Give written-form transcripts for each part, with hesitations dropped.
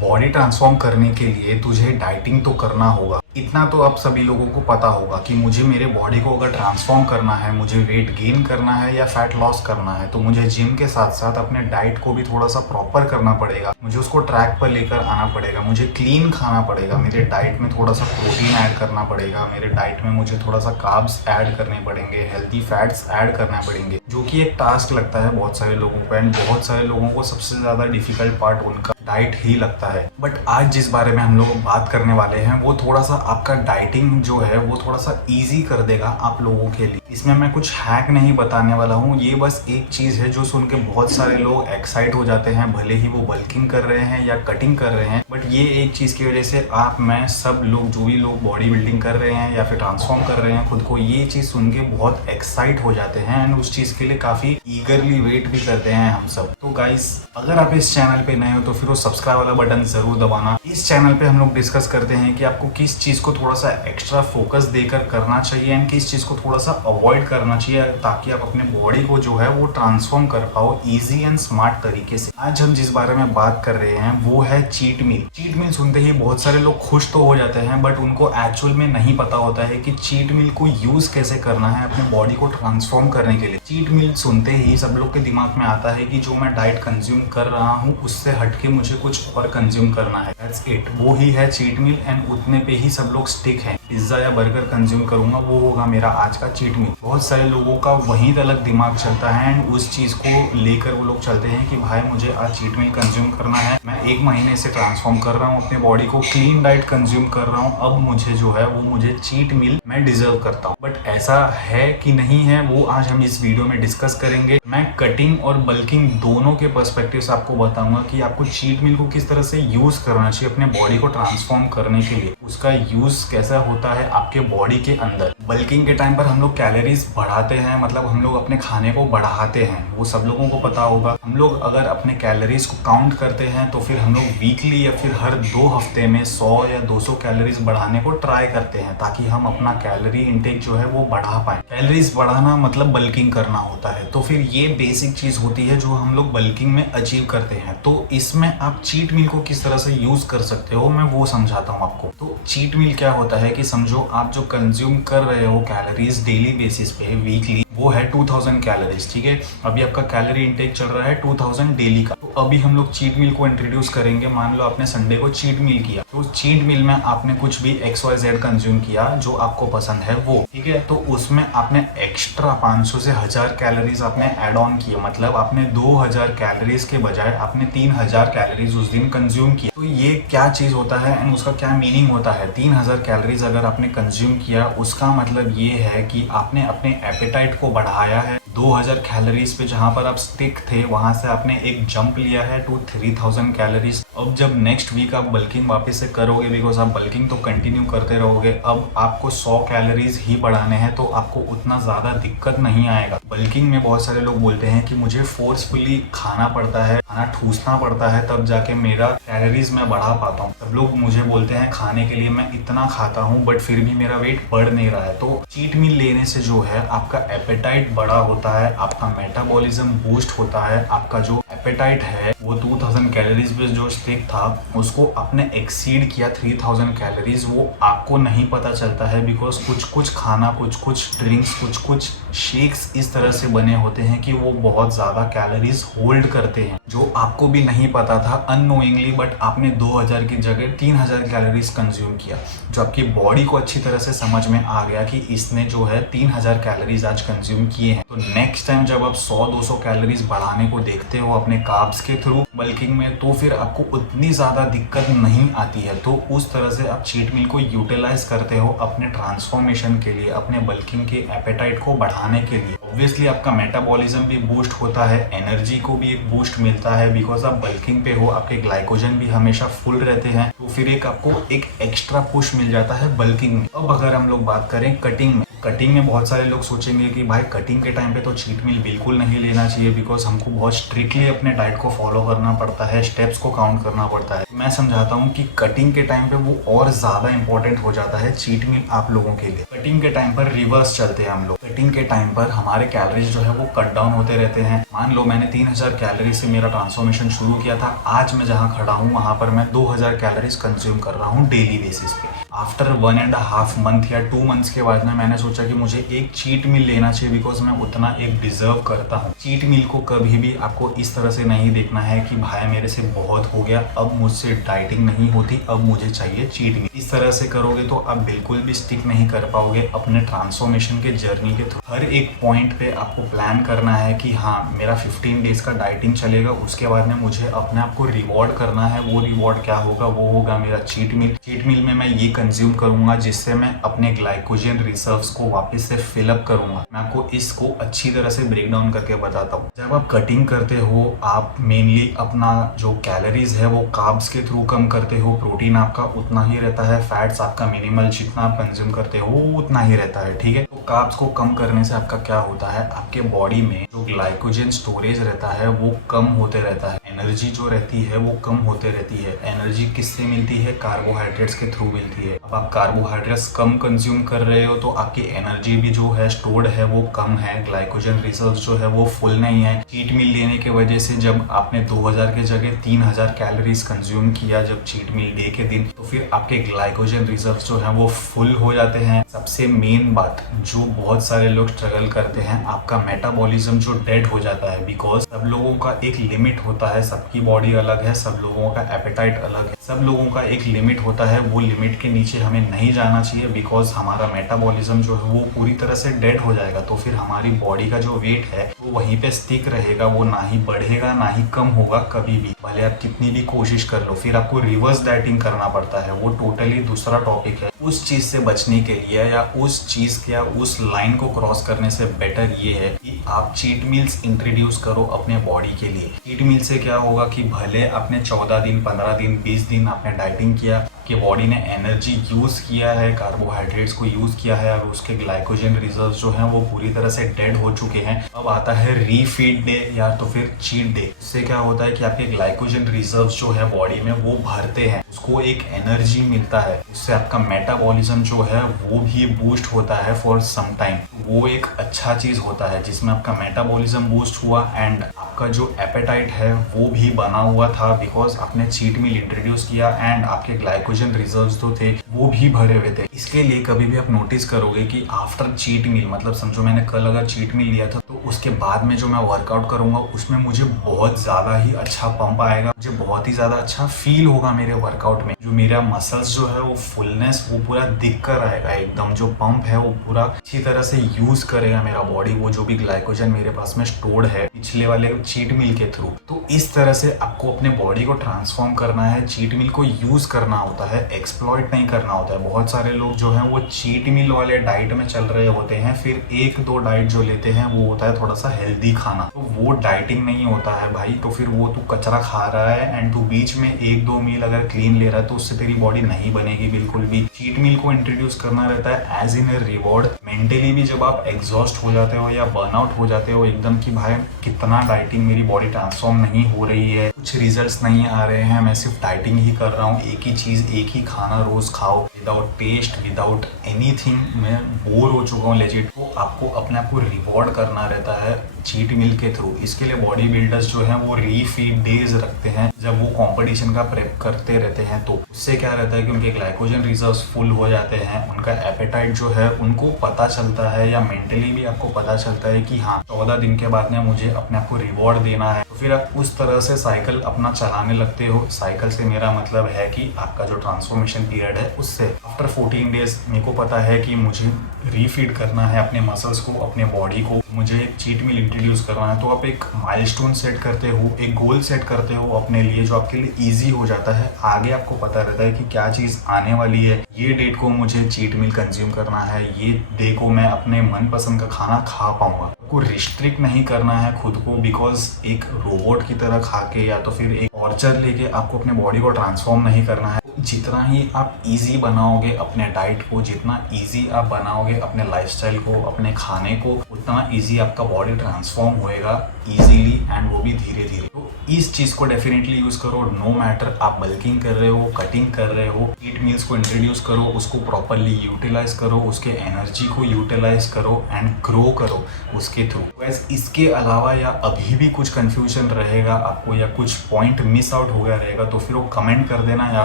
Body transform करने के लिए तुझे डाइटिंग तो करना होगा। इतना तो अब सभी लोगों को पता होगा कि मुझे मेरे बॉडी को अगर ट्रांसफॉर्म करना है, मुझे वेट गेन करना है या फैट लॉस करना है, तो मुझे जिम के साथ साथ अपने डाइट को भी थोड़ा सा प्रॉपर करना पड़ेगा। मुझे उसको ट्रैक पर लेकर आना पड़ेगा, मुझे क्लीन खाना पड़ेगा, मेरे डाइट में थोड़ा सा प्रोटीन ऐड करना पड़ेगा, मेरे डाइट में मुझे थोड़ा सा कार्ब्स ऐड करने पड़ेंगे, हेल्दी फैट्स ऐड करना पड़ेंगे, जो कि एक टास्क लगता है बहुत सारे लोगों को। एंड बहुत सारे लोगों को सबसे ज़्यादा डिफिकल्ट पार्ट उनका डाइट ही लगता है। बट आज जिस बारे में हम लोग बात करने वाले हैं वो थोड़ा सा आपका डाइटिंग जो है वो थोड़ा सा इजी कर देगा आप लोगों के लिए। इसमें मैं कुछ हैक नहीं बताने वाला हूँ, ये बस एक चीज़ है जो सुन के बहुत सारे लोग एक्साइट हो जाते हैं, भले ही वो बल्किंग कर रहे हैं या कटिंग कर रहे हैं। बट ये एक चीज़ की वजह से आप, मैं, सब लोग, जो भी लोग बॉडी बिल्डिंग कर रहे हैं या फिर ट्रांसफॉर्म कर रहे हैं खुद को, ये चीज़ सुन के बहुत एक्साइट हो जाते हैं एंड उस चीज़ के लिए काफ़ी ईगरली वेट भी करते हैं हम सब। तो गाइस, अगर आप इस चैनल पे नए हो तो फिर वो सब्सक्राइब वाला बटन जरूर दबाना। इस चैनल पे हम लोग डिस्कस करते हैं कि आपको किस चीज़ को थोड़ा सा एक्स्ट्रा फोकस देकर करना चाहिए एंड किस चीज़ को थोड़ा सा अवॉइड करना चाहिए, ताकि आप अपने बॉडी को जो है वो ट्रांसफॉर्म कर पाओ इजी एंड स्मार्ट तरीके से। आज हम जिस बारे में बात कर रहे हैं वो है चीट मील। चीट मील सुनते ही बहुत सारे लोग खुश तो हो जाते हैं, बट उनको एक्चुअल में नहीं पता होता है कि चीट मील को यूज कैसे करना है अपने बॉडी को ट्रांसफॉर्म करने के लिए। चीट मील सुनते ही सब लोग के दिमाग में आता है कि जो मैं डाइट कंज्यूम कर रहा हूँ उससे हटके मुझे कुछ और कंज्यूम करना है। दैट्स इट, वो ही है चीट मील एंड उतने पे ही सब लोग स्टिक हैं। पिज्जा या बर्गर कंज्यूम करूंगा, वो होगा मेरा आज का चीट मील। बहुत सारे लोगों का वहीं तलक दिमाग चलता है एंड उस चीज को लेकर वो लोग चलते हैं कि भाई मुझे आज चीट मील कंज्यूम करना है, मैं 1 महीने से ट्रांसफॉर्म कर रहा हूँ अपने बॉडी को, क्लीन डाइट कंज्यूम कर रहा हूँ, अब मुझे जो है वो मुझे चीट मील मैं डिजर्व करता हूँ। बट ऐसा है कि नहीं है, वो आज हम इस वीडियो में डिस्कस करेंगे। मैं कटिंग और बल्किंग दोनों के पर्सपेक्टिव से आपको बताऊंगा कि आपको चीट मील को किस तरह से यूज करना चाहिए अपने बॉडी को ट्रांसफॉर्म करने के लिए, उसका यूज कैसा होता है आपके बॉडी के अंदर। बल्किंग के टाइम पर हम लोग कैलोरीज बढ़ाते हैं, मतलब हम लोग अपने खाने को बढ़ाते हैं, वो सब लोगों को पता होगा। हम लोग अगर अपने कैलोरीज को काउंट करते हैं तो फिर हम लोग वीकली या फिर हर 2 हफ्ते में 100 या 200 कैलोरीज बढ़ाने को ट्राई करते हैं, ताकि हम अपना कैलोरी इंटेक जो है वो बढ़ा पाए। कैलोरीज बढ़ाना मतलब बल्किंग करना होता है। तो फिर ये बेसिक चीज होती है जो हम लोग बल्किंग में अचीव करते हैं। तो इसमें आप चीट मील को किस तरह से यूज कर सकते हो मैं वो समझाता हूँ आपको। तो चीट मील क्या होता है कि समझो आप जो कंज्यूम कर रहे हो कैलोरीज डेली बेसिस पे, वीकली, वो है 2000 कैलोरीज, ठीक है। अभी आपका कैलोरी इंटेक चल रहा है 2000 डेली का। तो अभी हम लोग चीट मील को इंट्रोड्यूस करेंगे। मान लो आपने संडे को चीट मील किया, तो चीट मील में आपने कुछ भी XYZ कंज्यूम किया जो आपको पसंद है वो, ठीक है। तो उसमें आपने एक्स्ट्रा 500 से 1000 कैलोरीज आपने ऐड ऑन किया, मतलब आपने 2000 कैलोरीज के बजाय आपने 3000 कैलोरीज उस दिन कंज्यूम किया। तो ये क्या चीज होता है एंड उसका क्या मीनिंग होता है? 3000 कैलोरीज अगर आपने कंज्यूम किया, उसका मतलब ये है कि आपने अपने एपेटाइट को बढ़ाया है। 2000 कैलोरीज पे जहां पर आप स्टिक थे वहां से आपने एक जंप लिया है टू 3000 कैलोरीज। अब जब नेक्स्ट वीक आप बल्किंग वापस से करोगे, बिकॉज आप बल्किंग तो कंटिन्यू करते रहोगे, अब आपको 100 कैलोरीज ही बढ़ाने हैं, तो आपको उतना ज्यादा दिक्कत नहीं आएगा। बल्किंग में बहुत सारे लोग बोलते हैं कि मुझे फोर्सफुली खाना पड़ता है, खाना ठूसना पड़ता है, तब जाके मेरा कैलोरीज मैं बढ़ा पाता हूँ। सब लोग मुझे बोलते हैं खाने के लिए मैं इतना खाता हूँ बट फिर भी मेरा वेट बढ़ नहीं रहा है। तो चीट मील लेने से जो है आपका एपेटाइट बड़ा होता है, आपका मेटाबॉलिज्म बूस्ट होता है, आपका जो एपेटाइट है वो 2000 कैलोरीज पे जो स्टिक था उसको आपने एक्सीड किया 3000 कैलोरीज, वो आपको नहीं पता चलता है, बिकॉज कुछ कुछ खाना, कुछ कुछ ड्रिंक्स, कुछ कुछ शेक्स इस तरह से बने होते हैं कि वो बहुत ज्यादा कैलोरीज होल्ड करते हैं, जो आपको भी नहीं पता था अननोइंगली। बट आपने 2000 की जगह 3000 कैलोरीज कंज्यूम किया, जो आपकी बॉडी को अच्छी तरह से समझ में आ गया कि इसने जो है 3000 कैलोरीज आज कंज्यूम किए हैं। तो नेक्स्ट टाइम जब आप 100-200 कैलोरीज बढ़ाने को देखते हो अपने कार्ब्स के थ्रू बल्किंग में, तो फिर आपको उतनी ज्यादा दिक्कत नहीं आती है। तो उस तरह से आप चीट मील को यूटिलाइज करते हो अपने ट्रांसफॉर्मेशन के लिए, अपने बल्किंग के एपेटाइट को बढ़ाने के लिए। ऑब्वियसली आपका मेटाबॉलिज्म भी बूस्ट होता है, एनर्जी को भी एक बूस्ट मिलता है, बिकॉज आप बल्किंग पे हो, आपके ग्लाइकोजन भी हमेशा फुल रहते हैं, तो फिर एक आपको एक एक्स्ट्रा पुश मिल जाता है बल्किंग में। अब अगर हम लोग बात करें कटिंग में, कटिंग में बहुत सारे लोग सोचेंगे कि भाई कटिंग के टाइम पे तो चीट मील बिल्कुल नहीं लेना चाहिए, बिकॉज हमको बहुत स्ट्रिक्टली अपने डाइट को फॉलो करना पड़ता है, स्टेप्स को काउंट करना पड़ता है। मैं समझाता हूँ कि कटिंग के टाइम पे वो और ज़्यादा इंपॉर्टेंट हो जाता है चीट मील आप लोगों के लिए। कटिंग के टाइम पर रिवर्स चलते हैं हम लोग। कटिंग के टाइम पर हमारे कैलोरीज जो है वो कट डाउन होते रहते हैं। मान लो मैंने 3000 कैलोरी से मेरा ट्रांसफॉर्मेशन शुरू किया था, आज मैं जहाँ खड़ा हूँ वहाँ पर मैं 2000 कैलोरीज कंज्यूम कर रहा हूँ डेली बेसिस पे। आफ्टर 1.5 मंथ या 2 मंथ्स के बाद में मैंने सोचा कि मुझे एक चीट मील लेना चाहिए, बिकॉज मैं उतना एक डिजर्व करता हूँ। चीट मील को कभी भी आपको इस तरह से नहीं देखना है कि भाई मेरे से बहुत हो गया, अब मुझसे डाइटिंग नहीं होती, अब मुझे चाहिए चीट मील। इस तरह से करोगे तो आप बिल्कुल भी स्टिक नहीं कर पाओगे अपने ट्रांसफॉर्मेशन के जर्नी के थ्रू। हर एक पॉइंट पे आपको प्लान करना है कि हाँ मेरा 15 डेज का डाइटिंग चलेगा, उसके बाद में मुझे अपने आप को रिवॉर्ड करना है। वो रिवॉर्ड क्या होगा? वो होगा मेरा चीट मील। चीट मील में मैं ये कंज्यूम करूंगा जिससे मैं अपने ग्लाइकोजन रिजर्व्स को वापस से फिलअप करूंगा। मैं आपको इसको अच्छी तरह से ब्रेक डाउन करके बताता हूँ। जब आप कटिंग करते हो आप मेनली अपना जो कैलोरीज है वो कार्ब्स के थ्रू कम करते हो। प्रोटीन आपका उतना ही रहता है, फैट्स आपका मिनिमल, जितना आप कंज्यूम करते हो उतना ही रहता है, ठीक है। तो कार्ब्स को कम करने से आपका क्या होता है, आपके बॉडी में जो ग्लाइकोजन स्टोरेज रहता है वो कम होते रहता है। एनर्जी जो रहती है वो कम होते रहती है। एनर्जी किससे मिलती है? कार्बोहाइड्रेट्स के थ्रू मिलती है। अब आप कार्बोहाइड्रेट्स कम कंज्यूम कर रहे हो तो आपकी एनर्जी भी जो है स्टोर्ड है वो कम है, ग्लाइकोजन रिजर्व्स जो है वो फुल नहीं है। चीट मील लेने की वजह से जब आपने 2000 के जगह 3000 कैलोरीज कंज्यूम किया जब चीट मील डे के दिन, तो फिर आपके ग्लाइकोजन रिजर्व्स जो है वो फुल हो जाते हैं। सबसे मेन बात जो बहुत सारे लोग स्ट्रगल करते हैं, आपका मेटाबॉलिज्म जो डेड हो जाता है, बिकॉज सब लोगों का एक लिमिट होता है, सबकी बॉडी अलग है, सब लोगों का एपेटाइट अलग है, सब लोगों का एक लिमिट होता है। वो लिमिट के नीचे हमें नहीं जाना चाहिए, बिकॉज हमारा मेटाबॉलिज्म जो है वो पूरी तरह से डेड हो जाएगा। तो फिर हमारी बॉडी का जो वेट है वो वहीं पे स्टिक रहेगा, वो ना ही बढ़ेगा ना ही कम होगा कभी भी, भले आप कितनी भी कोशिश कर लो। फिर आपको रिवर्स डाइटिंग करना पड़ता है, वो टोटली दूसरा टॉपिक है। उस चीज से बचने के लिए या उस चीज या उस लाइन को क्रॉस करने से बेटर ये है कि आप चीट मील्स इंट्रोड्यूस करो अपने बॉडी के लिए। चीट मील से क्या होगा कि भले आपने 14 दिन, 15 दिन, 20 दिन आपने डाइटिंग किया, कि बॉडी ने एनर्जी यूज किया है, कार्बोहाइड्रेट्स को यूज किया है और उसके ग्लाइकोजन रिजर्व जो हैं वो पूरी तरह से डेड हो चुके हैं। अब आता है रीफीड डे या तो फिर चीट डे। इससे क्या होता है कि आपके ग्लाइकोजन रिजर्व जो है बॉडी में वो भरते हैं, उसको एक एनर्जी मिलता है, उससे आपका मेटाबॉलिज्म जो है वो भी बूस्ट होता है फॉर सम टाइम। वो एक अच्छा चीज होता है जिसमें आपका मेटाबॉलिज्म बूस्ट हुआ एंड आपका जो एपेटाइट है वो भी बना हुआ था, बिकॉज आपने चीट मील इंट्रोड्यूस किया एंड आपके ग्लाइकोजन रिजर्व्स जो थे वो भी भरे हुए थे। इसके लिए कभी भी आप नोटिस करोगे कि आफ्टर चीट मील, मतलब समझो मैंने कल अगर चीट मील लिया था तो उसके बाद में जो मैं वर्कआउट करूंगा उसमें मुझे बहुत ज्यादा ही अच्छा पंप आएगा, मुझे बहुत ही ज्यादा अच्छा फील होगा मेरे वर्कआउट में। जो मेरा मसल्स जो है वो फुलनेस वो पूरा दिख कर आएगा, एकदम जो पंप है वो पूरा अच्छी तरह से यूज करेगा मेरा बॉडी, वो जो भी ग्लाइकोजन मेरे पास में स्टोर्ड है पिछले वाले चीट मील के थ्रू। तो इस तरह से आपको अपने बॉडी को ट्रांसफॉर्म करना है, चीट मील को यूज करना होता है, एक्सप्लॉइट नहीं करना होता है। बहुत सारे लोग जो हैं वो चीट मील वाले डाइट में चल रहे होते हैं, फिर 1-2 डाइट जो लेते हैं वो होता है थोड़ा सा हेल्दी खाना, तो वो डाइटिंग नहीं होता है भाई। तो फिर वो तू कचरा खा रहा है एंड तू बीच में 1-2 मील अगर क्लीन ले रहा है तो उससे तेरी बॉडी नहीं बनेगी बिल्कुल भी। चीट मील को इंट्रोड्यूस करना रहता है as in a reward. Mentally भी जब आप एग्जॉस्ट हो जाते हो या बर्नआउट हो जाते हो एकदम कि भाई कितना डाइटिंग, मेरी बॉडी ट्रांसफॉर्म नहीं हो रही है, कुछ रिजल्ट्स नहीं आ रहे हैं, मैं सिर्फ डाइटिंग ही कर रहा हूँ, एक ही चीज एक ही खाना रोज खाओ विदाउट टेस्ट विदाउट एनीथिंग, मैं बोर हो चुका हूँ लेजिट। तो आपको अपने आप को रिवॉर्ड करना रहता है चीट मील के थ्रू। इसके लिए बॉडी बिल्डर्स जो हैं वो रीफीड डेज रखते हैं जब वो कंपटीशन का प्रेप करते रहते हैं। तो उससे क्या रहता है कि उनके ग्लाइकोजन रिजर्व्स फुल हो जाते हैं, उनका एपेटाइट जो है उनको पता चलता है, या मेंटली भी आपको पता चलता है कि हाँ 14 दिन के बाद में मुझे अपने आप को रिवॉर्ड देना है। तो फिर आप उस तरह से साइकिल अपना चलाने लगते हो। साइकिल से मेरा मतलब है कि आपका जो ट्रांसफॉर्मेशन पीरियड है उससे आफ्टर 14 डेज मेरे को पता है कि मुझे रीफीड करना है अपने मसल्स को, अपने बॉडी को, मुझे एक चीट मील इंट्रोड्यूस करना है। तो आप एक माइलस्टोन सेट करते हो, एक गोल सेट करते हो अपने लिए जो आपके लिए इजी हो जाता है। आगे आपको पता रहता है कि क्या चीज आने वाली है, ये डेट को मुझे चीट मील कंज्यूम करना है, ये डे को मैं अपने मनपसंद का खाना खा पाऊंगा। आपको रिस्ट्रिक्ट नहीं करना है खुद को, बिकॉज एक रोबोट की तरह खा के या तो फिर एक टॉर्चर लेके आपको अपने बॉडी को ट्रांसफॉर्म नहीं करना है। जितना ही आप इजी बनाओगे अपने डाइट को, जितना इजी आप बनाओगे अपने लाइफस्टाइल को, अपने खाने को, उतना इजी आपका बॉडी ट्रांसफॉर्म होएगा इजीली एंड वो भी धीरे धीरे। तो इस चीज को डेफिनेटली यूज करो। नो मैटर आप बल्किंग कर रहे हो, कटिंग कर रहे हो, चीट मील्स को इंट्रोड्यूस करो, उसको प्रॉपरली यूटिलाइज करो, उसके एनर्जी को यूटिलाइज करो एंड ग्रो करो उसके थ्रू। वैसे इसके अलावा या अभी भी कुछ कंफ्यूजन रहेगा आपको या कुछ पॉइंट मिस आउट हो गया रहेगा तो फिर वो कमेंट कर देना या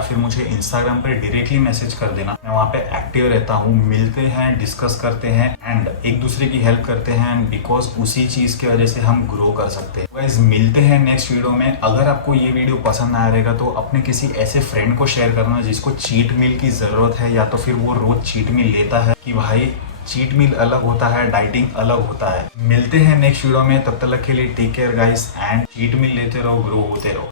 फिर मुझे इंस्टाग्राम पर डायरेक्टली मैसेज कर देना। मैं वहाँ पे एक्टिव रहता हूँ, मिलते हैं, डिस्कस करते हैं एंड एक दूसरे की हेल्प करते हैं एंड बिकॉज उसी चीज की वजह से हम ग्रो कर सकते हैं। गाइस मिलते हैं नेक्स्ट वीडियो में। अगर आपको ये वीडियो पसंद आया रहेगा तो अपने किसी ऐसे फ्रेंड को शेयर करना जिसको चीट मील की जरूरत है या तो फिर वो रोज चीट मील लेता है कि भाई चीट मील अलग होता है, डाइटिंग अलग होता है। मिलते हैं नेक्स्ट वीडियो में, तब तक के लिए take care guys and cheat meal लेते रहो, ग्रो होते रहो।